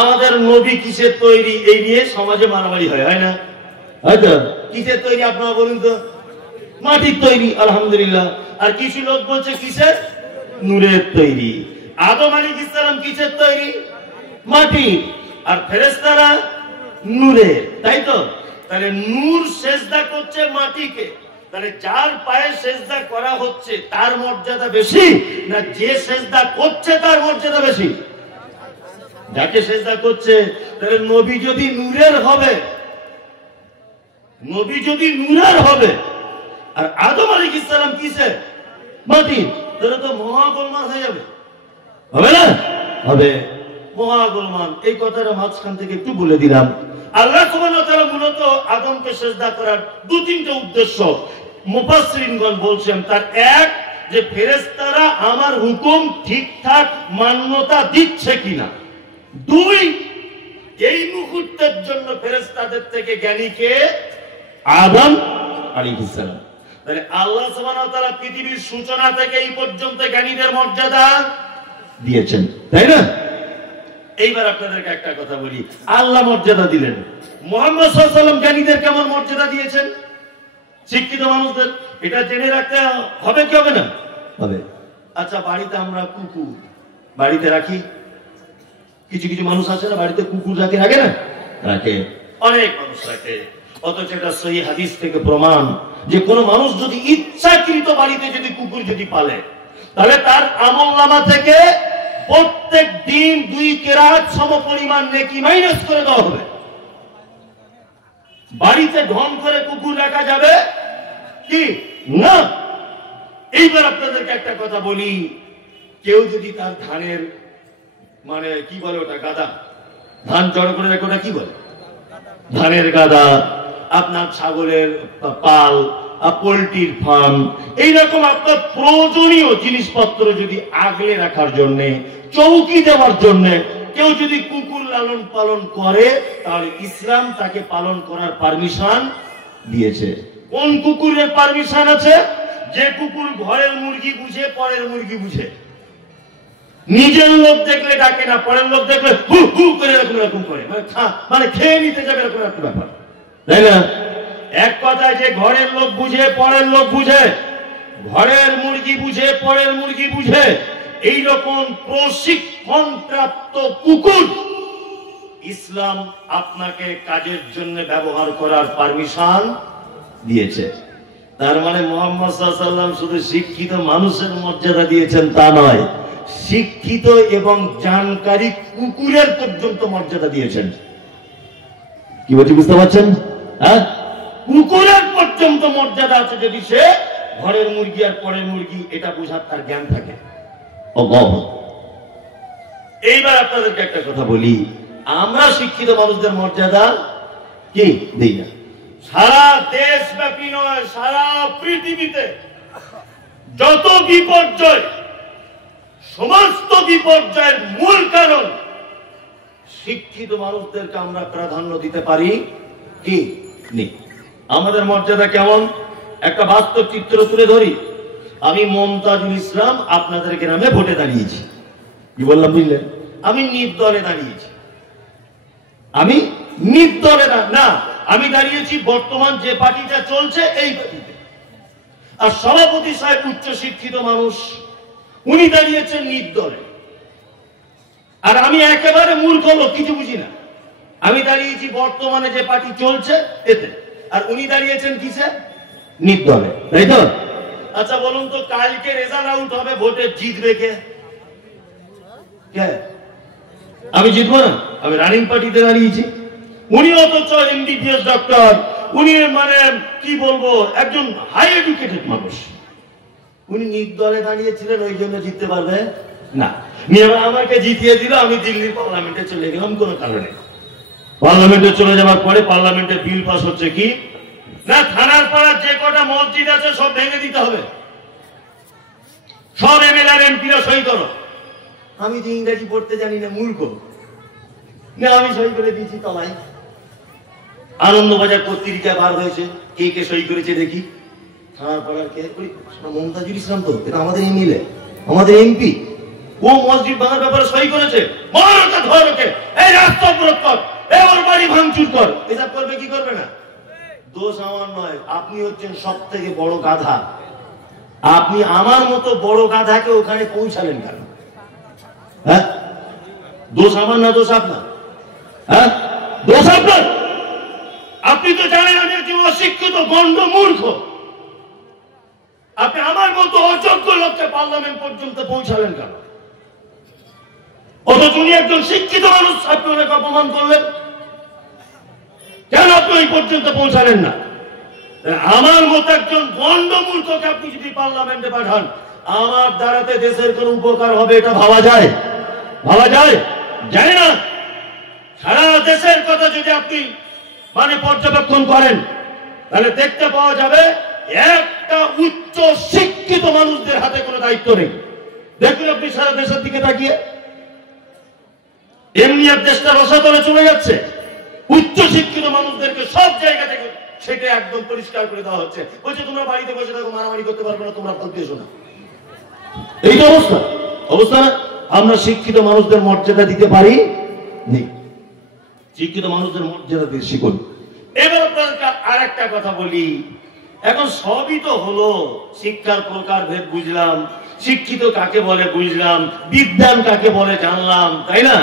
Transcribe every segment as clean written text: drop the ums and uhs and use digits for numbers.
আমাদের নবী কিসের তৈরি এই নিয়ে সমাজে মারামারি হয় না? হয়তো কিসের তৈরি আপনারা বলুন তো? মাটির তৈরি, আলহামদুলিল্লাহ। আর কিছু লোক বলছে কিসের? নূরের তৈরি। আদম আলাইহিস সালাম কিসের তৈরি? মাটি। আর ফেরেশতারা নূরের, তাই তো? তাহলে নূর সেজদা করছে মাটিকে, তাহলে যার পায়ে সেজদা করা হচ্ছে তার মর্যাদা বেশি না যে সেজদা করছে তার মর্যাদা বেশি? যাকে সেজদা করছে। তাহলে নবী যদি নূরের হবে, নবী যদি নূরের হবে আর আদম আলাইহিস সালাম কিসের? মাটি, তাহলে তো মহাগোলমাল হয়ে যাবে, হবে না? হবে মহাগোলমাল। এই কথাটা মাঝখান থেকে একটু বলে দিলাম। আল্লাহ সুবহানাহু ওয়া তাআলা মূলত আদমকে সিজদা করার দু তিনটা উদ্দেশ্য মুফাসসিরিনগণ বলছেন। তার এক, যে ফেরেশতারা আমার হুকুম ঠিকঠাক মান্যতা দিচ্ছে কিনা। দুই, এই মুহূর্তের জন্য ফেরেশতাদের থেকে জ্ঞানী কে? আদম আলাইহিস সালাম। তাহলে আল্লাহ সুবহানাহু ওয়া তাআলা পৃথিবীর সূচনা থেকে এই পর্যন্ত জ্ঞানীদের মর্যাদা দিয়েছেন, তাই না? এইবার আপনাদেরকে একটা কথা বলি, আল্লাহ মর্যাদা দিলেন, মুহাম্মদ সাল্লাল্লাহু আলাইহি ওয়াসাল্লাম জ্ঞানীদের কেমন মর্যাদা দিয়েছেন? শিক্ষিত মানুষদের এটা জেনে রাখতে হবে কি হবে না? হবে। আচ্ছা, বাড়িতে আমরা কুকুর বাড়িতে রাখি, কিছু কিছু মানুষ আছে না বাড়িতে কুকুর রাখে, রাখে না? রাখে, অনেক মানুষ রাখে। অথচ এটা সহিহ হাদিস থেকে প্রমাণ যে কোন মানুষ যদি ইচ্ছাকৃত বাড়িতে যদি কুকুর যদি পালে, তাহলে তার আমলনামা থেকে প্রত্যেক দিন 2 কেরাত সমপরিমাণ নেকি মাইনাস করে দেওয়া হবে। বাড়িতে ঢং করে কুকুর রাখা যাবে কি না? এইবার আপনাদেরকে একটা কথা বলি, কেউ যদি তার ধানের মানে কি বলে ওটা, গাদা, ধান জড়ো করে রাখে, ওটা কি বলে? ধানের গাদা, আপনার ছাগলের পাল, পোল্ট্রির ফার্ম, এইরকম আপনার প্রয়োজনীয় জিনিসপত্র যদি আগলে রাখার জন্য, চৌকি দেওয়ার জন্য কেউ যদি কুকুর লালন পালন করে, তাহলে ইসলাম তাকে পালন করার পারমিশন দিয়েছে। কোন কুকুরের পারমিশন আছে? যে কুকুর ঘরের মুরগি বুঝে, পরের মুরগি বুঝে, নিজের লোক দেখলে ডাকে না, পরের লোক দেখলে হু হু করে এরকম করে, মানে খেয়ে নিতে যাবে এরকম একটা ব্যাপার, তাই না? এক কথায় যে ঘরের লোক বুঝে পরের লোক বুঝে, ঘরের মুরগি বুঝে পরের মুরগি বুঝে, এইরকম প্রশিক্ষণ প্রাপ্ত কুকুর ইসলাম আপনাকে কাজের জন্য ব্যবহার করার পারমিশন দিয়েছে। তার মানে মুহাম্মদ সাল্লাল্লাহু আলাইহি ওয়াসাল্লাম শুধু শিক্ষিত মানুষের মর্যাদা দিয়েছেন তা নয়, শিক্ষিত এবং জানকারী কুকুরের পর্যন্ত মর্যাদা দিয়েছেন। কি বলছি বুঝতে পারছেন? হ্যাঁ, কুকুরের পর্যন্ত মর্যাদা আছে যদি সে ঘরের মুরগি আর পরের মুরগি এটা বোঝার তার জ্ঞান থাকে। এইবার আপনাদেরকে একটা কথা বলি, আমরা শিক্ষিত মানুষদের মর্যাদা কি দেই না। সারা দেশব্যাপী নয়, সারা পৃথিবীতে যত বিপর্যয়, সমস্ত বিপর্যয়ের মূল কারণ শিক্ষিত মানুষদেরকে আমরা প্রাধান্য দিতে পারি কি নেই। আমাদের মর্যাদা কেমন একটা বাস্তব চিত্র তুলে ধরি। আমি মমতাজুল ইসলাম আপনাদের গ্রামে ভোটে দাঁড়িয়েছি, কি বললাম বুঝলেন? আমি নির্দলে দাঁড়িয়েছি, আমি নির্দলে না, আমি দাঁড়িয়েছি বর্তমান যে পার্টিটা চলছে এই পার্টিতে। আর সভাপতি সাহেব উচ্চ শিক্ষিত মানুষ, উনি দাঁড়িয়েছেন নির্দলে। আর আমি একেবারে মূর্খ লোক, কিছু বুঝি না, আমি দাঁড়িয়েছি বর্তমানে যে পার্টি চলছে এতে, আর উনি দাঁড়িয়েছেন কিসে? নির্দলে, তাই তো? আচ্ছা বলুন তো, কালকে রেজাল্ট আউট হবে, ভোটে জিতবে কে? আমি জিতবো না, আমি রানিং পার্টিতে দাঁড়িয়েছি। উনি অথচ এমবিবিএস ডক্টর, উনি মানে কি বলবো একজন হাই এডুকেটেড মানুষ, উনি নির্দলে দাঁড়িয়েছিলেন, ওই জন্য জিততে পারবে না। আমাকে জিতিয়ে দিল, আমি দিল্লির পার্লামেন্টে চলে গেলাম কোনো কারণে। পার্লামেন্টে চলে যাওয়ার পরে পার্লামেন্টে বিল পাস হচ্ছে কি না, থানার পাড়ার যে কটা মসজিদ আছে সব ভেঙে দিতে হবে, সব এমএলএ এমপিরা সই করো। আমি যে ইংরেজি পড়তে জানি না, মূর্খ, না আমি সই করে দিয়েছি তলায়। আনন্দবাজার পত্রিকায় বার হয়েছে, কে কে সই করেছে দেখি। থানার পাড়ার কে? মমতাজুল ইসলাম, তো এটা আমাদের এমএলএ, আমাদের এমপি, ও মসজিদ ভাঙার ব্যাপারে সই করেছে। এই কর, হিসাব করবে কি করবে না? দোষ আমার নয়, আপনি হচ্ছেন সব থেকে বড় গাধা। আপনি আমার মতো বড় গাধাকে ওখানে পৌঁছালেন কেন? হ্যাঁ, দোষ আমার না, দোষ আপনার। হ্যাঁ, দোষ আপনার। আপনি তো জানেন আমি একজন অশিক্ষিত গন্ড মূর্খ। আপনি আমার মতো অযোগ্য লোককে পার্লামেন্ট পর্যন্ত পৌঁছালেন কেন? অথচ উনি একজন শিক্ষিত মানুষ, আপনি ওনাকে অপমান করলেন কেন? আপনি ওই পর্যন্ত পৌঁছালেন না। আমার মতো একজন গন্ড মূর্খকে আপনি যদি পার্লামেন্টে পাঠান, আমার দ্বারাতে দেশের কোন উপকার হবে এটা ভাবা যায়? ভাবা যায়? যায় না। সারা দেশের কথা যদি আপনি পর্যবেক্ষণ করেন, তাহলে দেখতে পাওয়া যাবে একটা উচ্চ শিক্ষিত মানুষদের হাতে কোনো দায়িত্ব নেই। দেখুন আপনি সারা দেশের দিকে তাকিয়ে, এমনি এক দেশটা রসাতলে চলে যাচ্ছে। উচ্চ শিক্ষিত মানুষদেরকে সব জায়গা থেকে সেটা একদম পরিষ্কার করে দেওয়া হচ্ছে। বলছে তোমরা বাড়িতে বসে থাকো, মারামারি করতে পারবে না, তোমরা বলতে এসো না। এই তো অবস্থা। অবস্থা না? আমরা শিক্ষিত মানুষদের মর্যাদা দিতে পারি নেই। শিক্ষিত মানুষদের মর্যাদা দিয়ে শিখুন। এবার আপনাদের আর একটা কথা বলি, এখন সবই তো হলো, শিক্ষার প্রকার ভেদ বুঝলাম, শিক্ষিত কাকে বলে বুঝলাম, বিদ্যান কাকে বলে জানলাম, তাই না?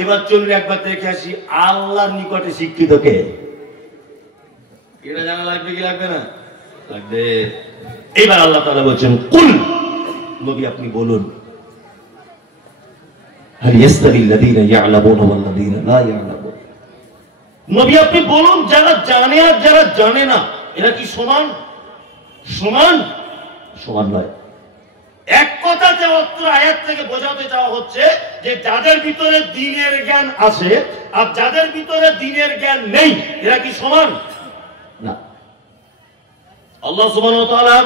এবার চলুন একবার দেখে আসি আল্লাহর নিকটে শিক্ষিত কে। এটা জানা লাগবে কি লাগবে না? লাগবে। এবার আল্লাহ তাআলা বলছেন কুল, নবী আপনি বলুন, হাল ইয়াস্তাবিল্লাযীনা ইয়া'লামুনা ওয়াল্লাযীনা লা ইয়া'লামুন। নবী আপনি বলুন, যারা জানে আর যারা জানে না এরা কি সমান? সমান? সমান নয়। এক কথাতে অত্র আয়াত থেকে বোঝাতে চাওয়া হচ্ছে যে যাদের ভিতরে দ্বীনের জ্ঞান আছে আর যাদের ভিতরে দ্বীনের জ্ঞান নেই এরা কি সমান? না। আল্লাহ সুবহানাহু ওয়া তাআলা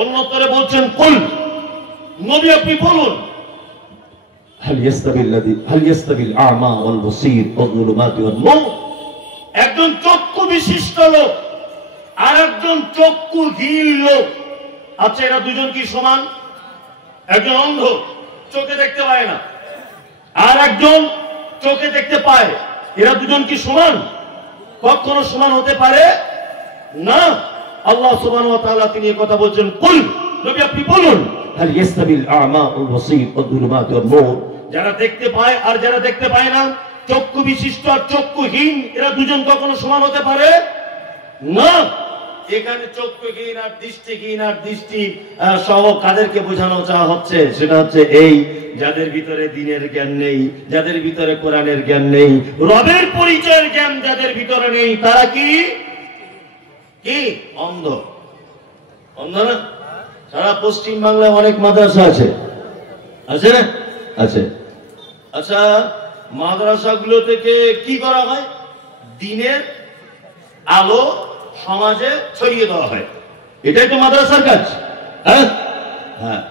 অন্যত্রে বলছেন কুল, নবী আপনি বলুন, হাল ইয়াস্তাবিল আ'মা ওয়াল বসীর ওয়াল-যুলুমাতু ওয়ান-নূর। একজন চক্ষু বিশিষ্ট লোক আর একজন চক্ষুহীন লোক আছে, এরা দুজন কি সমান? একজন অন্ধ, চোখে দেখতে পায় না, আর একজন চোখে দেখতে পায়, এরা দুজন কি সমান? কখনো সমান হতে পারে না। আল্লাহ সুবহানাহু ওয়া তাআলা তিনি এই কথা বলছেন কুল, নবী আপনি বলুন, হাল ইয়াস্তাবিল আ'মা ওয়াল বসীর ওয়াল-যুলুমাতু ওয়ান-নূর। যারা দেখতে পায় আর যারা দেখতে পায় না, চক্ষু বিশিষ্ট আর চক্ষুহীন, এরা দুজন কখনো সমান হতে পারে না। এখানে চক্ষুহীন আর দৃষ্টিহীন আর দৃষ্টি সহ কাদেরকে বোঝানো চাওয়া হচ্ছে? সেটা হচ্ছে এই যাদের ভিতরে দ্বীনের জ্ঞান নেই, যাদের ভিতরে কোরআনের জ্ঞান নেই, রবের পরিচয়ের জ্ঞান যাদের ভিতরে নেই, তারা কি কি অন্ধ। অন্ধ না? সারা পশ্চিম বাংলায় অনেক মাদ্রাসা আছে, আছে না? আছে। আচ্ছা, মাদ্রাসাগুলো থেকে কি করা হয়? দ্বীনের আলো সমাজে ছড়িয়ে দেওয়া হয়, এটাই তো মাদ্রাসার কাজ। হ্যাঁ হ্যাঁ।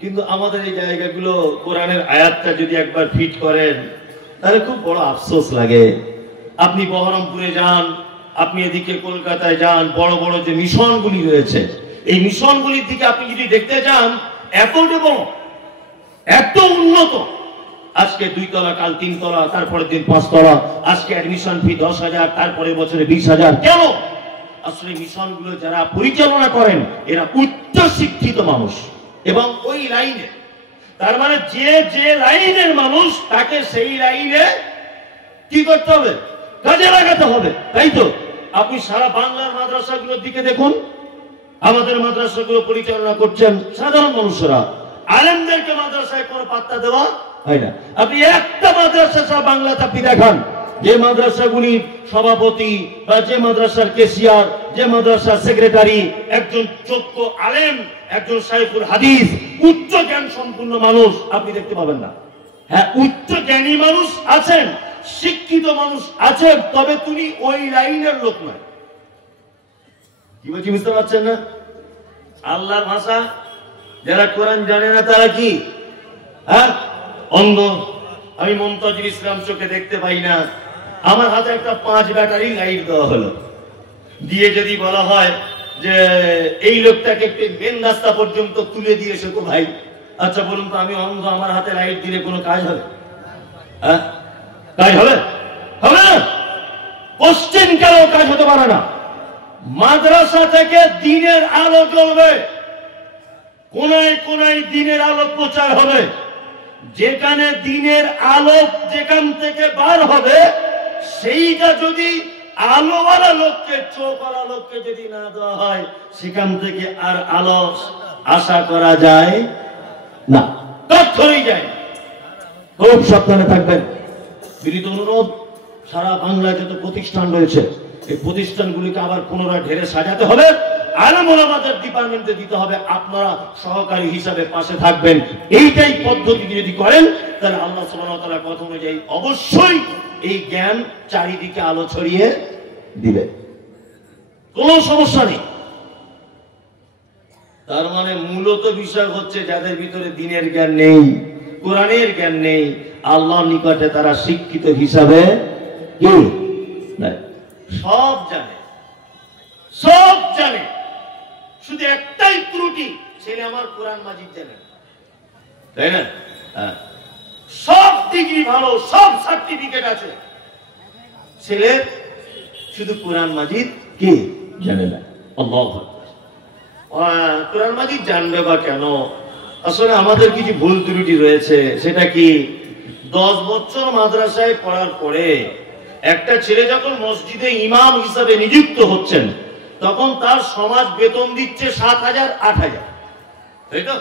কিন্তু আমাদের এই জায়গাগুলো কোরআনের আয়াতটা যদি একবার ফিট করেন তাহলে খুব বড় আফসোস লাগে। আপনি বহরমপুরে যান, আপনি এদিকে কলকাতায় যান, বড় বড় যে মিশনগুলি রয়েছে, এই মিশনগুলির দিকে আপনি যদি দেখতে যান, এত বড়, এত উন্নত, আজকে 2 তলা, কাল 3 তলা, তারপরে দিন 5 তলা, আজকে অ্যাডমিশন ফি 10,000, তারপরে বছরে 20,000। কেন? আসলে মিশনগুলো যারা পরিচালনা করেন এরা উচ্চ শিক্ষিত মানুষ এবং ওই লাইনে, তার মানে যে লাইনের মানুষ তাকে সেই লাইনে কি করতে হবে? কাজে লাগাতে হবে, তাই তো? আপনি সারা বাংলার মাদ্রাসাগুলোর দিকে দেখুন, আমাদের মাদ্রাসাগুলো পরিচালনা করছেন সাধারণ মানুষরা, আলেমদেরকে মাদ্রাসায় কোনো পাত্তা দেওয়া হয় না। আপনি একটা মাদ্রাসা সারা বাংলাতে আপনি দেখান যে মাদ্রাসাগুলির সভাপতি বা যে মাদ্রাসার কেশিয়ার, যে মাদ্রাসার সেক্রেটারি একজন যোগ্য আলেম, একজন শাইখুল হাদিস, উচ্চ জ্ঞান সম্পন্ন মানুষ আপনি দেখতে পাবেন না। হ্যাঁ, উচ্চ জ্ঞানী মানুষ আছেন, শিক্ষিত মানুষ আছেন, তবে তুমি ওই লাইনের লোক নয়। কি বলছি বুঝতে পারছেন না? আল্লাহর ভাষা যারা কোরআন জানে না তারা কি? হ্যাঁ, অন্ধ। আমি মুমতাজুল ইসলাম চোখে দেখতে পাই না, আমার হাতে একটা 5 ব্যাটারি লাইট দেওয়া হলো, দিয়ে যদি বলা হয় যে এই লোকটাকে মেন রাস্তা পর্যন্ত তুলে দিয়েছে তো ভাই, আচ্ছা বলুন তো, আমি অন্ধ, আমার হাতে লাইট দিলে কোনো কাজ হবে? হ্যাঁ, কাজ হবে? হবে না। দিয়েও কাজ হতে পারে না। মাদ্রাসা থেকে দিনের আলো জ্বলবে, কোনায় কোনায় দিনের আলো প্রচার হবে। যেখানে দিনের আলো যেখান থেকে বার হবে, সেইটা যদি আলোওয়ালা লোককে, চোখওয়ালা লোককে যদি না দেওয়া হয়, সেখান থেকে আর আলো আশা করা যায় না, তথ্যই যায়। খুব সাবধানে থাকবেন। বিনীত অনুরোধ, সারা বাংলায় যত প্রতিষ্ঠান রয়েছে, এই প্রতিষ্ঠানগুলিকে আবার পুনরায় ঢেলে সাজাতে হবে, আলেম ওলামাদের ডিপার্টমেন্টে দিতে হবে। আপনারা সহকারী হিসাবে পাশে থাকবেন। এইটাই পদ্ধতি যদি করেন, তাহলে আল্লাহ সুবহানাহু ওয়া তাআলার কথা অনুযায়ী অবশ্যই এই জ্ঞান চারিদিকে আলো ছড়িয়ে দিবে, কোনো সমস্যা নেই। তার মানে মূলত বিষয় হচ্ছে, যাদের ভিতরে দ্বীনের জ্ঞান নেই, কোরআনের জ্ঞান নেই, আল্লাহর নিকটে তারা শিক্ষিত হিসাবে কি সব জানে, সব জানে, শুধু একটাই ত্রুটি, ছেলে আমার কোরআন মাজিদ জানে, তাই না? সব ডিগ্রি ভালো, সব সার্টিফিকেট আছে, ছেলে শুধু কোরআন মাজিদ কি জানে না। আল্লাহু আকবার। কোরআন মাজিদ জানবে বা কেন? আসলে আমাদের কিছু ভুল ত্রুটি রয়েছে। সেটা কি, 10 বছর মাদ্রাসায় পড়ার পরে একটা ছেলে যখন মসজিদে ইমাম হিসাবে নিযুক্ত হচ্ছেন, তখন তার সমাজ বেতন দিচ্ছে 7,000 8,000, তাই তো?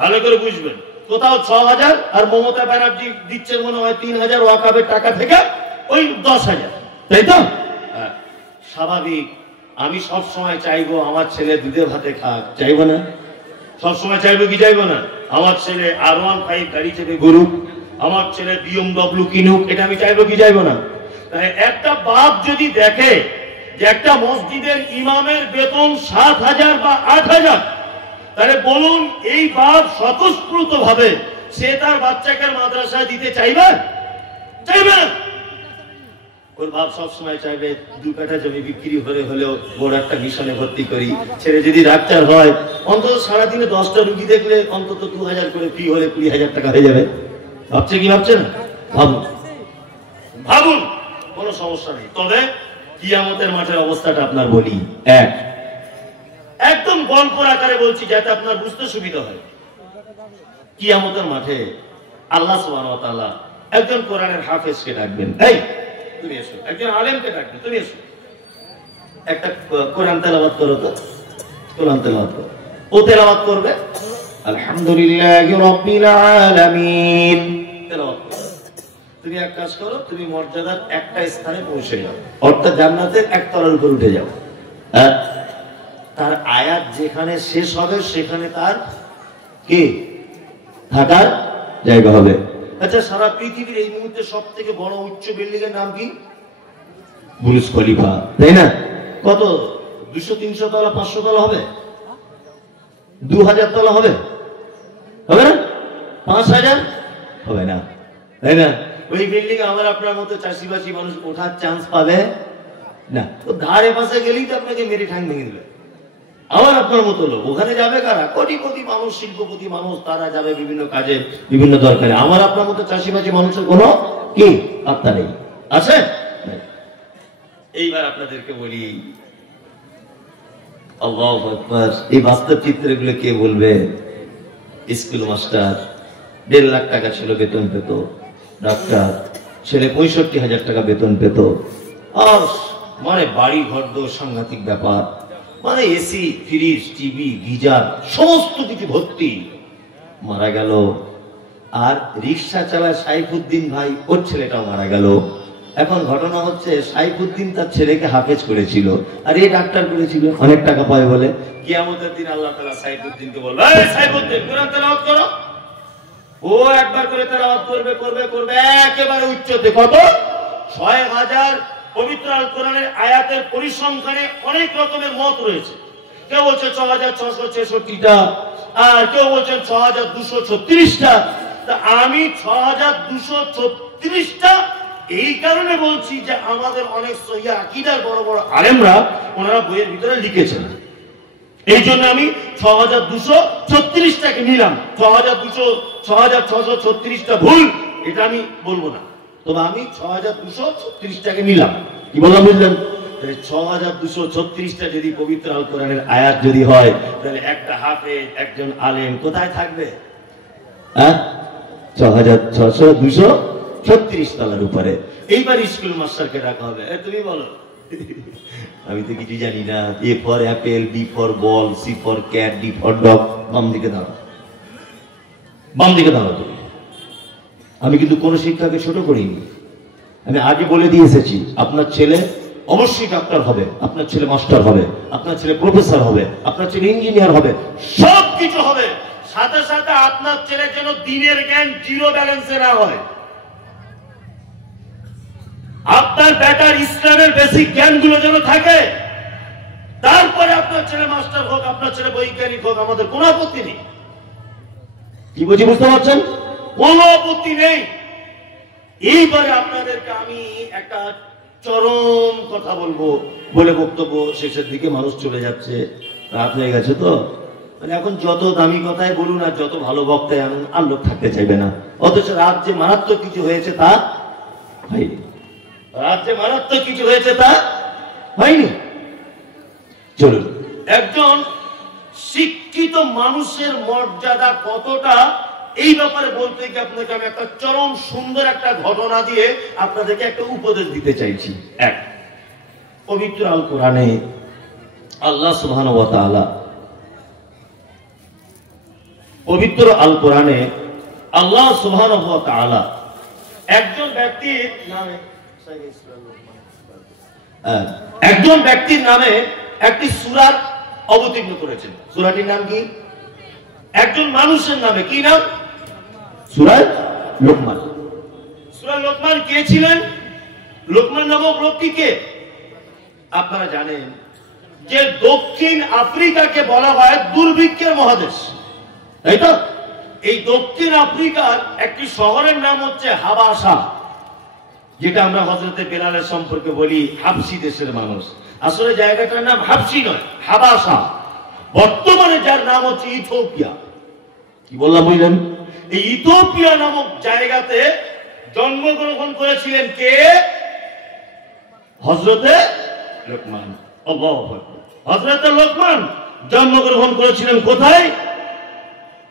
ভালো করে বুঝবেন, কোথাও 6,000 আর মমতা ব্যানার্জি দিচ্ছেন মনে হয় 3,000 ওয়াকাবের টাকা থেকে, ওই 10,000, তাই তো? স্বাভাবিক। আমি সব সময় চাইবো আমার ছেলে দুধে ভাতে খাক, চাইবো না? সব সময় চাইবো কি চাইবো না? আমার ছেলে R15 গাড়ি চেপে ঘুরুক, আমার ছেলে BMW কিনুক, এটা আমি চাইবো কি চাইবো না? তাই একটা বাপ যদি দেখে যে একটা মসজিদের ইমামের বেতন 7,000 বা 8,000, তাহলে বলুন এই বাপ স্বতঃস্ফূর্ত ভাবে সে তার বাচ্চাকে মাদ্রাসায় দিতে চাইবে? চাইবে না। ওর বাপ সবসময় চাইবে 2 কাঠা জমি বিক্রি হলে হলেও বড় একটা মিশনে ভর্তি করি, ছেলে যদি ডাক্তার হয় অন্তত সারাদিনে 10টা রুগী দেখলে অন্তত 2,000 করে ফি হলে 20,000 টাকা হয়ে যাবে। ভাবছে কি ভাবছে না? ভাবুন, ভাবুন, কোনো সমস্যা নেই। তবে কিয়ামতের মাঠের অবস্থাটা আপনার বলি, একদম গল্পের আকারে বলছি যাতে আপনার বুঝতে সুবিধা হয়। কিয়ামতের মাঠে আল্লাহ সুবহানাহু ওয়া তাআলা একজন কোরআনের হাফেজকে ডাকবেন, এই তুমি এসো। একজন আলেমকে ডাকবেন, তুমি এসো, একটা কোরআন তেলাওয়াত করো তো। কোরআন তেলাওয়াত করো। ও তেলাওয়াত করবে আলহামদুলিল্লাহি রাব্বিল আলামিন, তেলাওয়াত করো। তুমি এক কাজ করো, তুমি মর্যাদার একটা স্থানে পৌঁছে যাও, অর্থাৎ জান্নাতের এক তলার উপর উঠে যাও। তার আয়াত যেখানে শেষ হবে সেখানে তার কি থাকার জায়গা হবে। আচ্ছা, সারা পৃথিবীর এই মুহূর্তে সব থেকে বড় উচ্চ বিল্ডিং এর নাম কি? বুর্জ খলিফা, তাই না? কত? 200-300 তলা, 500 তলা হবে? 2000 তলা হবে? হবে না? 5000 হবে না, তাই না? ওই বিল্ডিং আমার আপনার মতো চাষিবাসী মানুষ ওঠার চান্স পাবে না। তো ধারে পাশে গেলেই তো আপনাকে মেরে ঠাং ভেঙে দেবে। আমার আপনার মতো লোক ওখানে যাবে কারা? কোটি কোটি মানুষ, শিল্পপতি মানুষ, তারা যাবে বিভিন্ন কাজে, বিভিন্ন দরকারে। আমার আপনার মতো চাষিবাসী মানুষের কোনো কি আত্মা নেই, আছে? এইবার আপনাদেরকে বলি, আল্লাহু আকবার, এই বাস্তব চিত্রগুলো কে বলবে? স্কুল মাস্টার 1.5 লাখ টাকা ছিল বেতন পেত, ডাক্তার ছেলে 65,000 টাকা বেতন পেত, আর মানে বাড়ি ঘর দো সাংঘাতিক ব্যাপার, মানে এসি, ফ্রিজ, টিভি, গিজার সমস্ত কিছু ভর্তি। মারা গেল। আর রিক্সা চালায় সাইফুদ্দিন ভাই, ওর ছেলেটাও মারা গেল। এখন ঘটনা হচ্ছে সাইফুদ্দিন তার ছেলেকে হাফেজ করেছিল, আর এই ডাক্তার করেছিল, অনেক টাকা পায় বলে। কিয়ামতের দিন আল্লাহ তাআলা সাইফুদ্দিনকে বলবে, এই সাইফুদ্দিন কোরআন তেলাওয়াত করো। ও একবার করে তেলাওয়াত করবে করবে করবে একেবারে উচ্চতে। কত? 6000 পবিত্র আল কোরআনের আয়াতের পরিসংখ্যানে অনেক রকমের মত রয়েছে। কেউ বলছে 6666টা, আর কেউ বলছেন 6236টা। তা আমি 6236টা এই কারণে বলছি যে আমাদের অনেক সহিহ আকীদার বড় বড় আলেমরা ওনারা বইয়ের ভিতরে লিখেছেন, এই জন্য আমি 6236টাকে নিলাম। 6636টা ভুল, এটা আমি বলবো না। তবে আমি 6236টাকে নিলাম। কি বললাম বুঝলেন? 6236টা যদি পবিত্র আল কোরআনের আয়াত যদি হয়, তাহলে একটা হাফেজ, একজন আলেম কোথায় থাকবে? 6236 তলার উপরে। এইবার স্কুল মাস্টারকে ডাকা হবে, তুমি বলো। আমি তো কিছু জানি না। A for apple, B for ball, C for cat, D for dog. বাম দিকে দাঁড়াও, বাম দিকে দাঁড়াও তুমি। আমি কিন্তু কোন শিক্ষাকে ছোট করিনি। আমি আগে বলে দিয়ে এসেছি, আপনার ছেলে অবশ্যই ডাক্তার হবে, আপনার ছেলে মাস্টার হবে, আপনার ছেলে প্রফেসর হবে, আপনার ছেলে ইঞ্জিনিয়ার হবে, সব কিছু হবে। সাথে সাথে আপনার ছেলে যেন দিনের জ্ঞান জিরো ব্যালেন্সে না হয়। আপনার বেটার ইসলামের বেসিক জ্ঞানগুলো যেন থাকে। তারপরে আপনার ছেলে মাস্টার হোক, আপনার ছেলে বৈজ্ঞানিক হোক, আমাদের কোনো আপত্তি নেই। কি বলছি বুঝতে পারছেন? কোনো আপত্তি নেই। এইবারে আপনাদেরকে আমি একটা চরম কথা বলবো, বলে বক্তব্য শেষের দিকে, মানুষ চলে যাচ্ছে, রাত হয়ে গেছে তো। মানে এখন যত দামি কথাই বলুন আর যত ভালো বক্তায় আনুন, আর লোক থাকতে চাইবে না। অথচ রাত যে মারাত্মক কিছু হয়েছে তা হয়নি। রাত যে মারাত্মক কিছু হয়েছে তা হয়নি। চলুন, একজন শিক্ষিত মানুষের মর্যাদা কতটা, এই ব্যাপারে বলতে গিয়ে আপনাকে আমি একটা চরম সুন্দর একটা ঘটনা দিয়ে আপনাদেরকে একটা উপদেশ দিতে চাইছি। এক, পবিত্র আল কোরআনে আল্লাহ সুবহানাহু ওয়া তাআলা, পবিত্র আল কোরআনে আল্লাহ সুবহানাহু ওয়া তাআলা একজন ব্যক্তির নামে একটি সূরা অবতীর্ণ করেছেন। সূরাটির নাম কি? একজন মানুষের নামে। কি নাম? সূরা লোকমান। সূরা লোকমান কে ছিলেন? লোকমান নামক লোকটি কে? আপনারা জানেন যে দক্ষিণ আফ্রিকাকে বলা হয় দুর্ভিক্ষের মহাদেশ, তাই তো? এই দক্ষিণ আফ্রিকার একটি শহরের নাম হচ্ছে হাবাসা, যেটা আমরা হযরতে বেলালের সম্পর্কে বলি হাবশি দেশের মানুষ। আসলে জায়গাটার নাম হাবশি নয়, হাবাসা। বর্তমানে যার নাম হচ্ছে ইথিওপিয়া। কি বললাম বুঝলেন? এই ইথিওপিয়া নামক জায়গাতে জন্মগ্রহণ করেছিলেন কে? হযরতে লোকমান। আল্লাহু আকবার। হযরতে লোকমান জন্মগ্রহণ করেছিলেন কোথায়?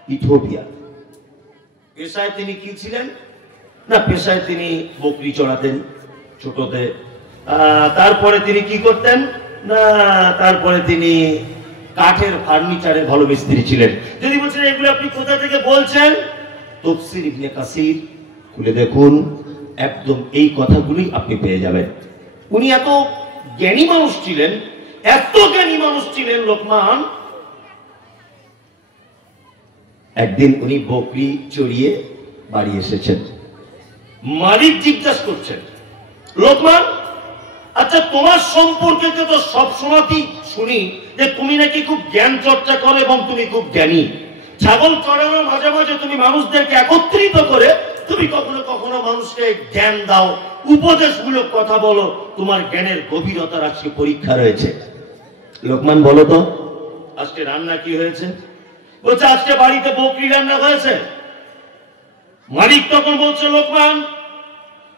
ইথিওপিয়া। পেশায় তিনি কি ছিলেন? না, পেশায় তিনি বকরি চড়াতেন ছোটতে। তারপরে তিনি কি করতেন? না, তারপরে তিনি কাঠের ফার্নিচারের ভালো মিস্ত্রি ছিলেন। যদি বলছেন এগুলো আপনি কোথা থেকে বলছেন, তাফসীর ইবনে কাসির খুলে দেখুন, একদম এই কথাগুলি আপনি পেয়ে যাবেন। উনি এত জ্ঞানী মানুষ ছিলেন, এত জ্ঞানী মানুষ ছিলেন লোকমান। একদিন উনি বকরি চড়িয়ে বাড়ি এসেছেন। মালিক জিজ্ঞাসা করছেন, লোকমান, আচ্ছা তোমার সম্পর্কে তো সবসময়ই শুনি যে তুমি নাকি খুব জ্ঞান চর্চা করো এবং তুমি খুব জ্ঞানী। ছাগল চড়ানোর মাঝে মাঝে তুমি মানুষদেরকে একত্রিত করে তুমি কখনো কখনো মানুষকে জ্ঞান দাও, উপদেশমূলক কথা বলো। তোমার জ্ঞানের গভীরতার আজকে পরীক্ষা রয়েছে। লোকমান, বলো তো আজকে রান্না কি হয়েছে? বলছে আজকে বাড়িতে বকরি রান্না হয়েছে। মালিক তখন বলছে, লোকমান,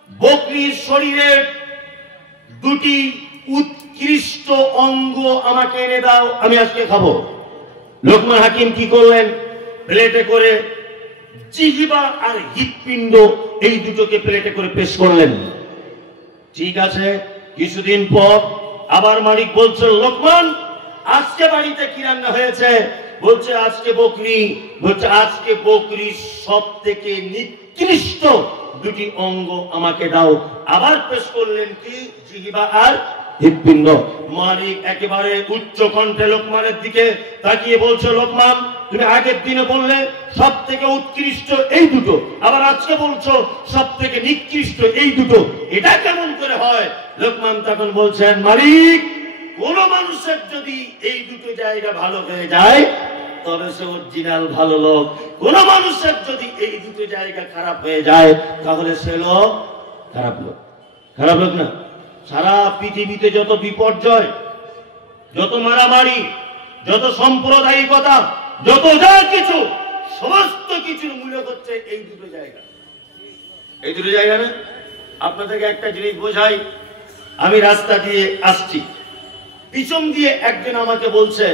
বকরির শরীরের দুটি উৎকৃষ্ট অঙ্গ আমাকে এনে দাও, আমি আজকে খাবো। লোকমান হাকিম কি করলেন? প্লেটে করে জিহ্বা আর হৃৎপিণ্ড এই দুটোকে প্লেটে করে পেশ করলেন। ঠিক আছে, কিছুদিন পর আবার মালিক বলছে, লোকমান, আজকে বাড়িতে কি রান্না হয়েছে? বলছে আজকে বকরি। বলছে আজকে বকরির সব থেকে নিকৃষ্ট দুটি অঙ্গ আমাকে দাও। আবার পেশ করলেন কি? জিহ্বা আর হৃৎপিণ্ড। মালিক একেবারে উচ্চ কণ্ঠে লোকমানের দিকে তাকিয়ে বলছে, লোকমান, তুমি আগের দিনে বললে সব থেকে উৎকৃষ্ট এই দুটো, আবার আজকে বলছো সব থেকে নিকৃষ্ট এই দুটো, এটা কেমন করে হয়? লোকমান তখন বলছেন, মালিক, কোন মানুষের যদি এই দুটো জায়গা ভালো হয়ে যায় তবে সে অরিজিনাল ভালো লোক। কোন মানুষের যদি এই দুটো জায়গা খারাপ হয়ে যায় তাহলে সে লোক খারাপ লোক। খারাপ লোক না। সারা পৃথিবীতে যত বিপর্যয়, যত মারামারি, যত সাম্প্রদায়িকতা, যত যা কিছু, সমস্ত কিছুর মূল হচ্ছে এই দুটো জায়গা। এই দুটো জায়গা না? আপনাদেরকে একটা জিনিস বোঝাই, আমি রাস্তা দিয়ে আসছি, পিছন দিয়ে একজন আমাকে বলছে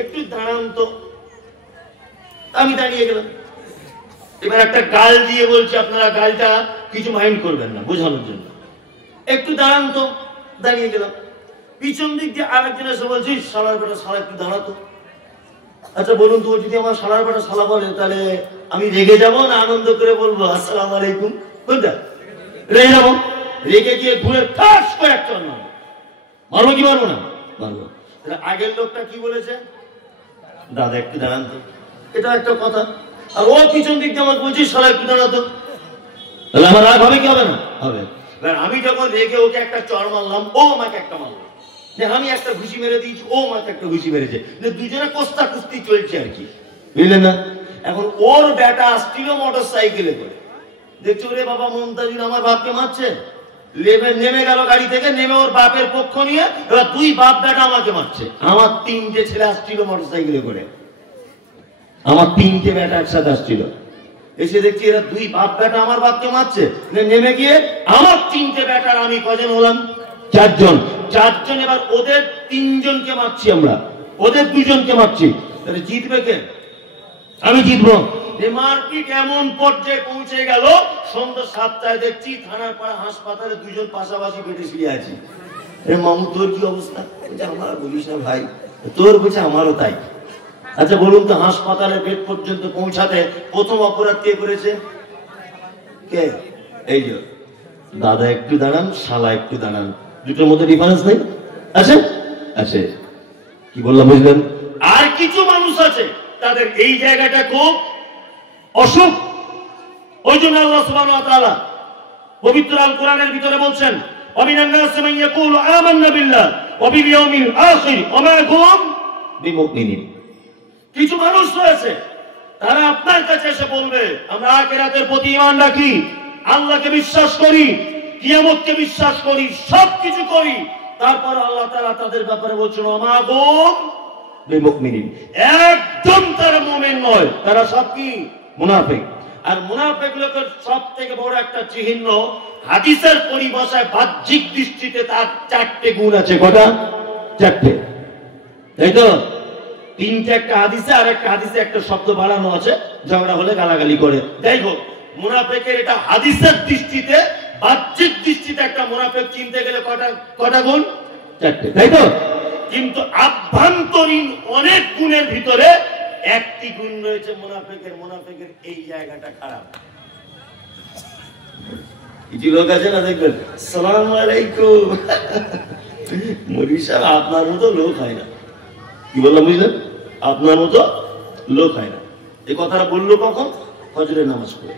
একটু দাঁড়ান তো, আমি দাঁড়িয়ে গেলাম। এবার একটা গাল দিয়ে বলছে, আপনারা গালটা কিছু মাইন্ড করবেন না, বোঝানোর জন্য, একটু দাঁড়ান তো, দাঁড়িয়ে গেলাম। পিছন দিক দিয়ে আরেকজন এসে বলছি শালার বেটা শালা একটু দাঁড়াতো। আচ্ছা বলুন তো, যদি আমার শালার বেটা শালা বলে তাহলে আমি রেগে যাবো না আনন্দ করে বলবো আসসালামু আলাইকুম? কোনটা? রেগে যাবো। রেগে গিয়ে ঘুরে ঠাস করে একটা মারবো। মারবো কি মারবো না? মারবো। আগের লোকটা কি বলেছে? দাদা একটু দাঁড়ান তো, এটা একটা কথা। আর ও পিছন দিক দিয়ে আমার বলছি শালা একটু দাঁড়াতো, তাহলে আমার রাগ হবে কি হবে না? হবে। আমি যখন রেগে ওকে একটা চড় মারলাম, ও আমাকে একটা মারলো, আমি একটা ঘুষি মেরে দিয়েছি, ও আমাকে একটা ঘুষি মেরেছে, দুজনে কোস্তা কুস্তি চলছে আর কি, বুঝলেন না? এখন ওর বেটা আসছিল মোটর সাইকেলে করে, দেখছো রে বাবা মমতাজুল আমার বাপকে মারছে, নেমে গেল গাড়ি থেকে, নেমে ওর বাপের পক্ষ নিয়ে এবার দুই বাপ বেটা আমাকে মারছে। আমার তিনটে ছেলে আসছিল মোটর সাইকেলে করে, আমার তিনটে বেটা একসাথে আসছিল, এসে দেখছি এরা দুই বাপ বেটা আমার বাপকে মারছে, নেমে গিয়ে আমার তিনটে বেটার আমি কজন হলাম? চারজন। চারজন, এবার ওদের তিনজনকে মারছি আমরা, ওদের দুজনকে মারছি, তাহলে জিতবে কে? আমি জিতবো। মারপিট এমন পর্যায়ে পৌঁছে গেল, সন্ধ্যা 7টায় দেখছি থানার পাড়া হাসপাতালে দুজন পাশাপাশি বেডে শুয়ে আছি। মামু তোর কি অবস্থা? আমার বলিস না ভাই, তোর বলছে আমারও তাই। আচ্ছা বলুন তো, হাসপাতালের বেড পর্যন্ত পৌঁছাতে প্রথম অপরাধ কে করেছে? কে? এই যে দাদা একটু দাঁড়ান, শালা একটু দাঁড়ান, দুটোর মধ্যে ডিফারেন্স নেই? আছে? আছে। কি বললাম বুঝলেন? আর কিছু মানুষ আছে তাদের এই জায়গাটা খুব অসুখ। ওই জন্য আল্লাহ সুবহানাহু ওয়া তাআলা পবিত্র আল কোরআনের ভিতরে বলছেন, ওয়ামিনান নাসি মান ইয়াকুলু আমান্না বিল্লাহ ওয়া বিল ইয়াউমিল আখির ওয়া মা হুম বিমুমিনিন। কিছু মানুষ রয়েছে তারা আপনার কাছে এসে বলবে আমরা আখিরাতের প্রতি ঈমান রাখি, আল্লাহকে বিশ্বাস করি, কিয়ামতকে বিশ্বাস করি, সবকিছু করি, তারপর আল্লাহ তাআলা তাদের ব্যাপারে বলছেন ওয়া মা হুম বিমুমিনিন, একদম তারা মুমিন নয়, তারা সব কি? মুনাফিক। আর মুনাফিক লোকের সবথেকে বড় একটা চিহ্ন, হাদিসের পরিভাষায় বাহ্যিক দৃষ্টিতে তার চারটে গুণ আছে। কটা? চারটে, তাই তো? তিনটে একটা হাদিসে, আর একটা হাদিসে একটা শব্দ বাড়ানো আছে, ঝগড়া হলে গালাগালি করে। যাই হোক, মুনাফিকের এটা হাদিসের দৃষ্টিতে, বাহ্যিক দৃষ্টিতে একটা মুনাফিক চিনতে গেলে কটা গুণ? চারটে, তাই তো? কিন্তু আভ্যন্তরীণ অনেক গুণের ভিতরে একটি গুণ রয়েছে মুনাফিকের, মুনাফিকের এই জায়গাটা খারাপ। কিছু লোক আছে না, দেখবেন আসসালামু আলাইকুম, মৌলভী সাহেব আপনার মতো লোক হয় না। কি বললাম বুঝলেন? আপনার মতো লোক হয় না। এই কথাটা বললো কখন? ফজরের নামাজ পড়ে।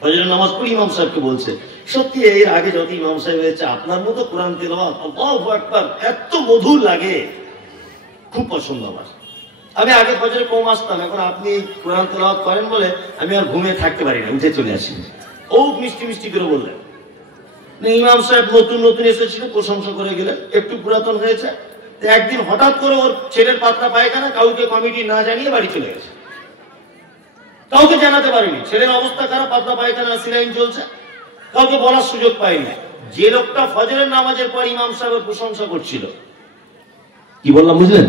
ফজরের নামাজ পড়ে ইমাম সাহেবকে বলছে, সত্যি এর আগে যত ইমাম সাহেব হয়েছে আপনার মতো কোরআন তেলাওয়াত আল্লাহু আকবার এত মধুর লাগে, খুব পছন্দ আমার। আমি আগে ফজরে কম আসতাম, এখন আপনি কোরআন তেলাওয়াত করেন বলে আমি আর ঘুমিয়ে থাকতে পারি না, উঠে চলে আসি। ও মিষ্টি মিষ্টি করে বললেন। ইমাম সাহেব নতুন নতুন এসেছিল, প্রশংসা করে গেলেন, একটু পুরাতন হয়েছে। একদিন হঠাৎ করে ওর ছেলের পাতলা পায়খানা, কাউকে কমিটি না জানিয়ে বাড়ি চলে গেছে, কাউকে জানাতে পারেনি। ছেলের অবস্থা খারাপ, পাতলা পায়খানা, সিলাইন চলছে, কাউকে বলার সুযোগ পায়নি। যে লোকটা ফজরের নামাজের পর ইমাম সাহেবের প্রশংসা করছিল, কি বললাম বুঝলেন?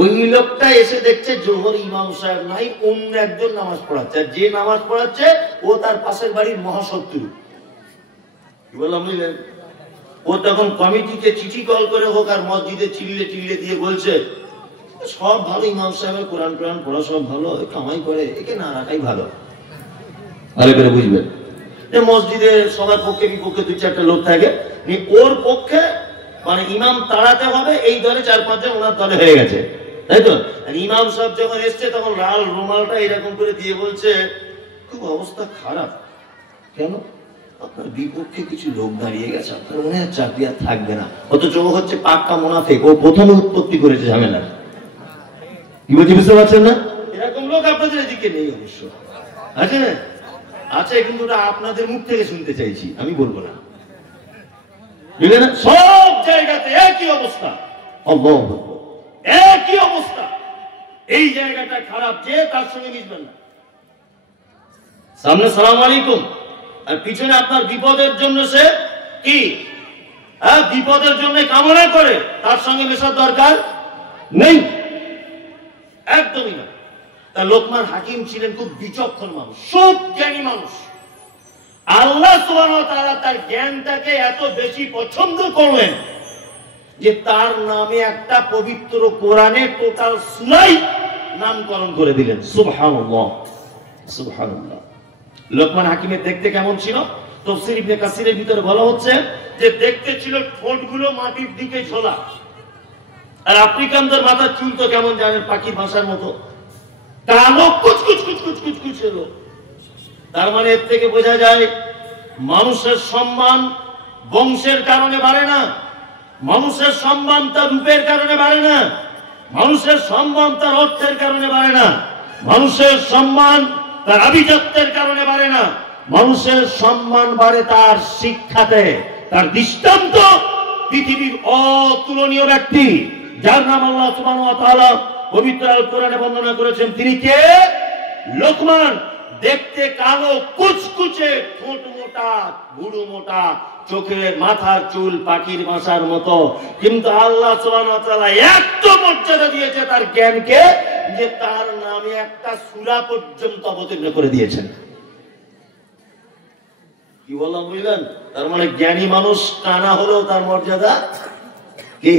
ওই লোকটা এসে দেখছে জোহর ইমাম সাহেব নাই, অন্য একজন নামাজ পড়াচ্ছে, আর যে নামাজ পড়াচ্ছে ও তার পাশের বাড়ির মহাশত্রু। কি বললাম বুঝলেন? ও তখন কমিটিকে চিঠি কল করে হোক আর মসজিদে চিল্লে দিয়ে বলছে সব ভালো, ইমাম সাহেবের কোরআন পড়া সব ভালো, কামাই করে, একে না রাখাই ভালো। ভালো করে বুঝবেন, মসজিদে সবার পক্ষে বিপক্ষে দুই চারটা লোক থাকে, ওর পক্ষে মানে ইমাম তাড়াতে হবে, এই দলে 4-5 জন ওনার দলে হয়ে গেছে, তাই তো? ইমাম সাহেব যখন এসছে তখন লাল রুমালটা এরকম করে দিয়ে বলছে খুব অবস্থা খারাপ। কেন? আপনার বিপক্ষে কিছু লোক দাঁড়িয়ে গেছে, আপনার মনে হয় চাকরি আর থাকবে না। অথচ ও হচ্ছে পাক্কা মুনাফিক, ও প্রথমে উৎপত্তি করেছে ঝামেলা। কি বলছি বুঝতে পারছেন না? এরকম লোক আপনাদের এদিকে নেই অবশ্য, আছে না? আছে, কিন্তু ওটা আপনাদের মুখ থেকে শুনতে চাইছি, আমি বলবো না, বুঝলেন না? সব জায়গাতে একই অবস্থা, একই অবস্থা। এই জায়গাটা খারাপ, যে তার সঙ্গে মিশবেন না। সামনে সালাম আলাইকুম, আর পিছনে আপনার বিপদের জন্য সে কি বিপদের জন্য কামনা করে, তার সঙ্গে মেশার দরকার নেই, একদমই না। তা লোকমান হাকিম ছিলেন খুব বিচক্ষণ মানুষ, সব জ্ঞানী মানুষ। আল্লাহ সুবহানাহু ওয়া তাআলা তার জ্ঞানটাকে এত বেশি পছন্দ করলেন যে তার নামে একটা পবিত্র কোরআনে টোটাল সূরাই নামকরণ করে দিলেন। সুবহানাল্লাহ, সুবহানাল্লাহ। লোকমান হাকিমের দেখতে কেমন ছিল? তাফসীর ইবনে কাসিরের ভিতরে বলা হচ্ছে যে দেখতে ছিল ঠোঁটগুলো মাটির দিকে ঝোলা, আর আফ্রিকানদের মাথার চুল তো কেমন জানেন, পাখির ভাষার মতো কালো কুচকুচ কুচকুচ কুচকুচ ছিল। তার মানে এর থেকে বোঝা যায় মানুষের সম্মান বংশের কারণে বাড়ে না, মানুষের সম্মান তার রূপের কারণে বাড়ে না, মানুষের সম্মান তার অর্থের কারণে বাড়ে না, মানুষের সম্মান তার আভিজাত্যের কারণে বাড়ে না, মানুষের সম্মান বাড়ে তার শিক্ষাতে। তার দৃষ্টান্ত পৃথিবীর অতুলনীয় ব্যক্তি যার নাম আল্লাহ সুবহানাহু ওয়া তাআলা পবিত্র আল কোরআনে বর্ণনা করেছেন। তিনি কে? লোকমান। দেখতে কালো কুচকুচে, ঠোঁট মোটা, ভুরু মোটা, চোখের মাথার চুল পাখির ভাষার মতো, কিন্তু আল্লাহ সুবহানাহু ওয়া তাআলা এত মর্যাদা দিয়েছে তার জ্ঞানকে যে তার নামে একটা সূরা পর্যন্ত অবতীর্ণ করে দিয়েছেন। কি বললাম বুঝলেন? তার মানে জ্ঞানী মানুষ কানা হলেও তার মর্যাদা কি?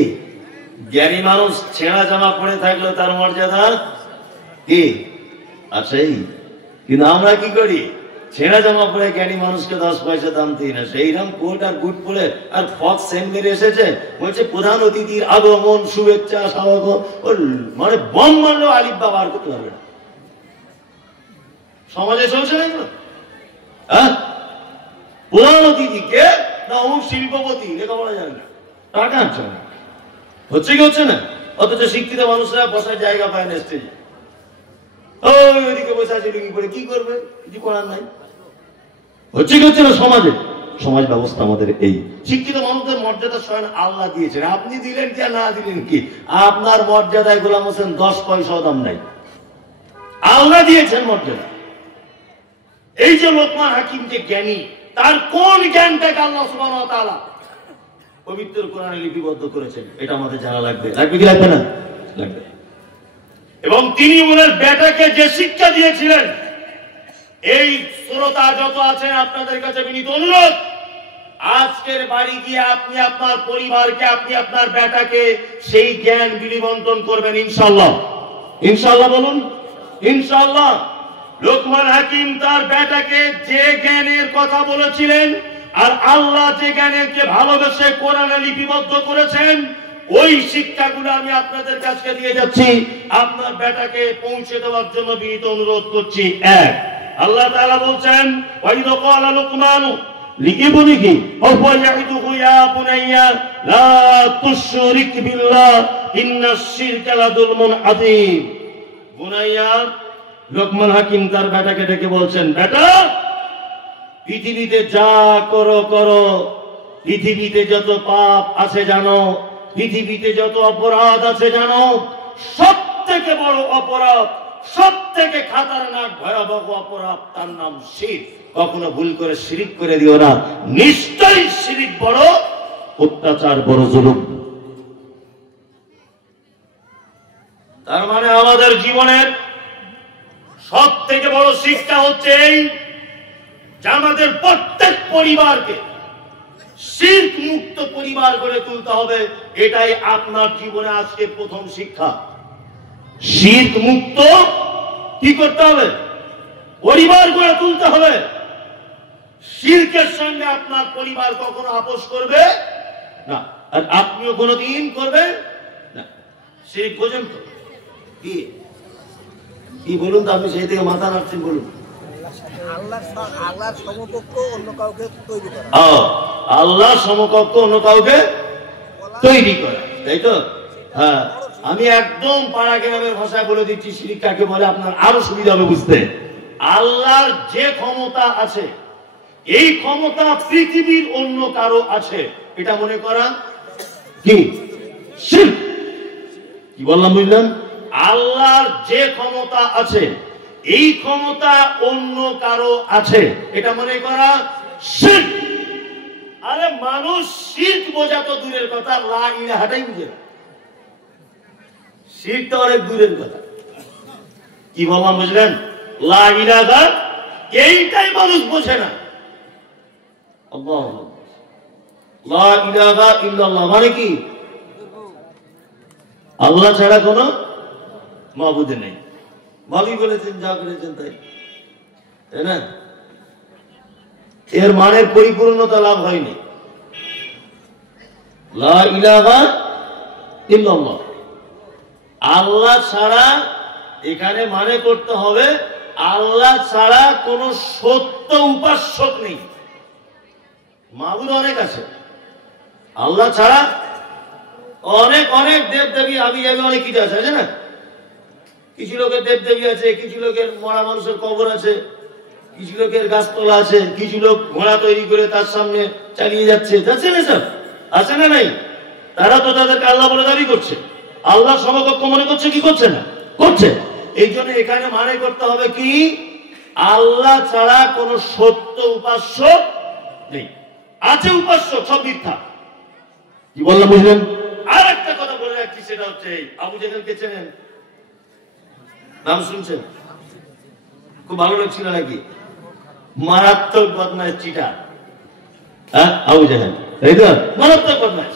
জ্ঞানী মানুষ ছেঁড়া জামা পরে থাকলেও তার মর্যাদা কি? আছেই। কিন্তু আমরা কি করি? ছেঁড়া জামা পরে জ্ঞানী মানুষকে 10 পয়সা দাম দিই না, সেইরকম কোট আর বুট পরে আর ফক সেন্ট মেরে এসেছে, বলছে প্রধান অতিথির আগমন শুভেচ্ছা স্বাগত, মানে বম মারলেও আলিফ বা বার করতে পারবে না। সমাজে চলছে না এগুলো? প্রধান অতিথিকে না অমুক শিল্পপতি লেখাপড়া জানে না, টাকা আনছে না, হচ্ছে কি হচ্ছে না? অথচ শিক্ষিত মানুষরা বসার জায়গা পায় না স্টেজে, ওইদিকে বসে আছে লুঙ্গি পরে, কি করবে? কিছু করার নাই। হচ্ছে কি হচ্ছে না? সমাজে সমাজ ব্যবস্থা আমাদের এই। শিক্ষিত মানুষদের মর্যাদা স্বয়ং আল্লাহ দিয়েছেন, আপনি দিলেন কি আর না দিলেন কি? আপনার মর্যাদায় গোলাম হোসেন 10 পয়সাও দাম নাই, আল্লাহ দিয়েছেন মর্যাদা। এই যে লোকমান হাকিম যে জ্ঞানী, তার কোন জ্ঞানটাকে আল্লাহ সুবহানাহু ওয়া তাআলা পবিত্র কোরআনে লিপিবদ্ধ করেছেন, এটা আমাদের জানা লাগবে। লাগবে কি লাগবে না? লাগবে। এবং তিনি ওনার বেটাকে যে শিক্ষা দিয়েছিলেন, এই শ্রোতা যত আছেন আপনাদের কাছে বিনীত অনুরোধ, আজকের বাড়ি গিয়ে আপনি আপনার পরিবারকে, আপনি আপনার বেটাকে সেই জ্ঞান বিলিবন্টন করবেন ইনশাআল্লাহ। ইনশাআল্লাহ বলুন, ইনশাআল্লাহ। লোকমান হাকিম তার বেটাকে যে জ্ঞানের কথা বলেছিলেন, আর আল্লাহ যে জ্ঞানকে ভালোবেসে কোরআনে লিপিবদ্ধ করেছেন, ওই শিক্ষাগুলো আমি আপনাদের কাছে দিয়ে যাচ্ছি, আপনার বেটাকে পৌঁছে দেওয়ার জন্য বিনীত অনুরোধ করছি। এক, আল্লাহ তাআলা বলছেন, ওয়াইদ ক্বালা লুকমানু লিইবনিহি ওয়া হুয়া ইয়াইদুহু ইয়া বুনাইয়া লা তুশরিক বিল্লাহ ইন্নাশ শিরকা লাযুলমুন আযীম। বুনাইয়া, লোকমান হাকিম তার বেটাকে ডেকে বলছেন, বেটা, পৃথিবীতে যা করো করো, পৃথিবীতে যত পাপ আছে জানো, পৃথিবীতে যত অপরাধ আছে জানো, সব থেকে বড় অপরাধ, সব থেকে খাতারনাক ভয়াবহ অপরাধ, তার নাম শিরক। কখনো ভুল করে শিরক করে দিও না, নিশ্চয়ই শিরক বড় অত্যাচার, বড় জুলুম। তার মানে আমাদের জীবনের সব থেকে বড় শিক্ষা হচ্ছে এই যে আমাদের প্রত্যেক পরিবারকে শিরক মুক্ত পরিবার গড়ে তুলতে হবে। এটাই আপনার জীবনে আজকে প্রথম শিক্ষা। শিরক মুক্ত কি করতে হবে? পরিবার গড়ে তুলতে হবে। শিরকের সঙ্গে আপনার পরিবার কখনো আপোষ করবে না, আর আপনিও কোনোদিন করবেন না। শিরক বোঝেন তো? কি বলুন তো, আপনি সেই থেকে মাথা নাড়ছেন, বলুন। আল্লাহর সমকক্ষ অন্য কাউকে তৈরি করা। আল্লাহর সমকক্ষ অন্য কাউকে তৈরি করা, তাই তো? হ্যাঁ, আমি একদম পাড়া গ্রামের ভাষায় বলে দিচ্ছি শিরক কাকে বলে, আপনার আরো সুবিধা হবে বুঝতে। আল্লাহর যে ক্ষমতা আছে, এই ক্ষমতা পৃথিবীর অন্য কারো আছে, এটা মনে করা কি শিরক। কি বললাম বুঝলেন? আল্লাহর যে ক্ষমতা আছে, এই ক্ষমতা অন্য কারো আছে এটা মনে করা শিরক। আরে মানুষ শিরক বোঝা তো দূরের কথা, লা ইলাহাটাই বুঝে না। শিরক তো অনেক দূরের কথা। কি বললাম বুঝলেন? লা ইলাহা এইটাই মানুষ বোঝে না। আল্লাহ লা ইলাহা ইল্লাল্লাহ মানে কি? আল্লাহ ছাড়া কোনো মাবুদ নেই। ভালোই বলেছেন, যা করেছেন তাই, তাই না? এর মানে পরিপূর্ণতা লাভ হয়নি। লা ইলাহা ইল্লাল্লাহ আল্লাহ ছাড়া, এখানে মানে করতে হবে আল্লাহ ছাড়া কোন সত্য উপাস্যক নেই। মাবুদ অনেক আছে, আল্লাহ ছাড়া অনেক অনেক দেব দেবী আবি যাবি অনেক কিছু আছে, আছে না? কিছু লোকের দেব দেবী আছে, কিছু লোকের মরা মানুষের কবর আছে, কিছু লোকের গাছতলা আছে, কিছু লোক ঘোড়া তৈরি করে তার সামনে চালিয়ে যাচ্ছে, যাচ্ছে না স্যার? আছে না নাই? তারা তো তাদেরকে আল্লাহ বলে দাবি করছে, আল্লাহ সমকক্ষ মনে করছে কি করছে না? করছে। এই জন্য এখানে মানে করতে হবে কি আল্লাহ ছাড়া কোন সত্য উপাস্য নেই। আছে উপাস্য, সব মিথ্যা। কি বললাম বুঝলেন? আর একটা কথা বলে রাখছি, সেটা হচ্ছে আবু জেহেলকে চেনেন? নাম শুনছেন? খুব ভালো লাগছিল নাকি? মারাত্মক বদমাশ চিটা, হ্যাঁ আবু জেহেল, তাই তো? মারাত্মক বদমাশ।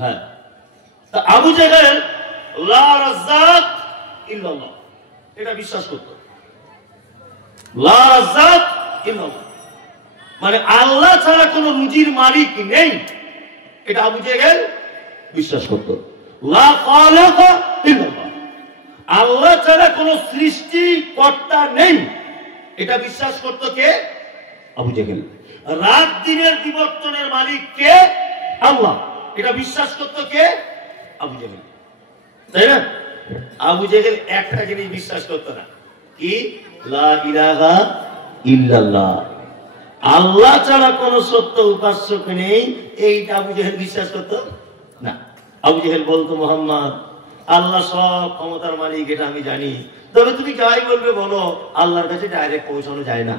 হ্যাঁ, আবু জেহেল লা রাজ্জাক ইল্লাল্লাহ এটা বিশ্বাস করত। লা রাজ্জাক ইল্লাল্লাহ মানে আল্লাহ ছাড়া কোন রুজির মালিক নেই, এটা আবু জেহেল বিশ্বাস করত। লা খালাকা ইল্লাল্লাহ আল্লাহ ছাড়া কোন সৃষ্টিকর্তা নেই, এটা বিশ্বাস করত কে? আবু জেহেল। রাত দিনের বিবর্তনের মালিক কে? আল্লাহ, এটা বিশ্বাস করত কে? আবু জেহেল, তাই না? আবু জেহেল একটা জিনিস বিশ্বাস করত না, কি? লা ইলাহা ইল্লাল্লাহ আল্লাহ ছাড়া কোন সত্য উপাস্যক নেই, এইটা আবু জেহেল বিশ্বাস করত না। আবু জেহেল বলতো মুহাম্মদ আল্লাহ সব ক্ষমতার মালিক, এটা আমি জানি, তবে তুমি যাই বলবে বলো, আল্লাহর কাছে ডাইরেক্ট পৌঁছানো যায় না।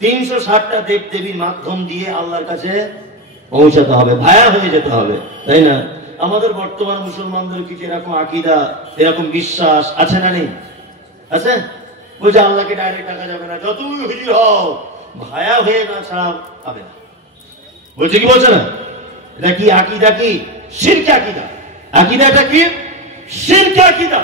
360টা দেব দেবীর মাধ্যম দিয়ে আল্লাহর কাছে পৌঁছাতে হবে, ভায়া হয়ে যেতে হবে, তাই না? আমাদের বর্তমান মুসলমানদের কিছু এরকম আকীদা, এরকম বিশ্বাস আছে না নেই? আছে? বলছে আল্লাহকে ডাইরেক্ট ডাকা যাবে না, যতই হুজুর হও ভায়া হয়ে না ছাড়া পাবে না। বলছে কি বলছে না? এটা কি আকীদা? কি শিরক আকীদা? আকীদাটা কি? শিরক আকীদা।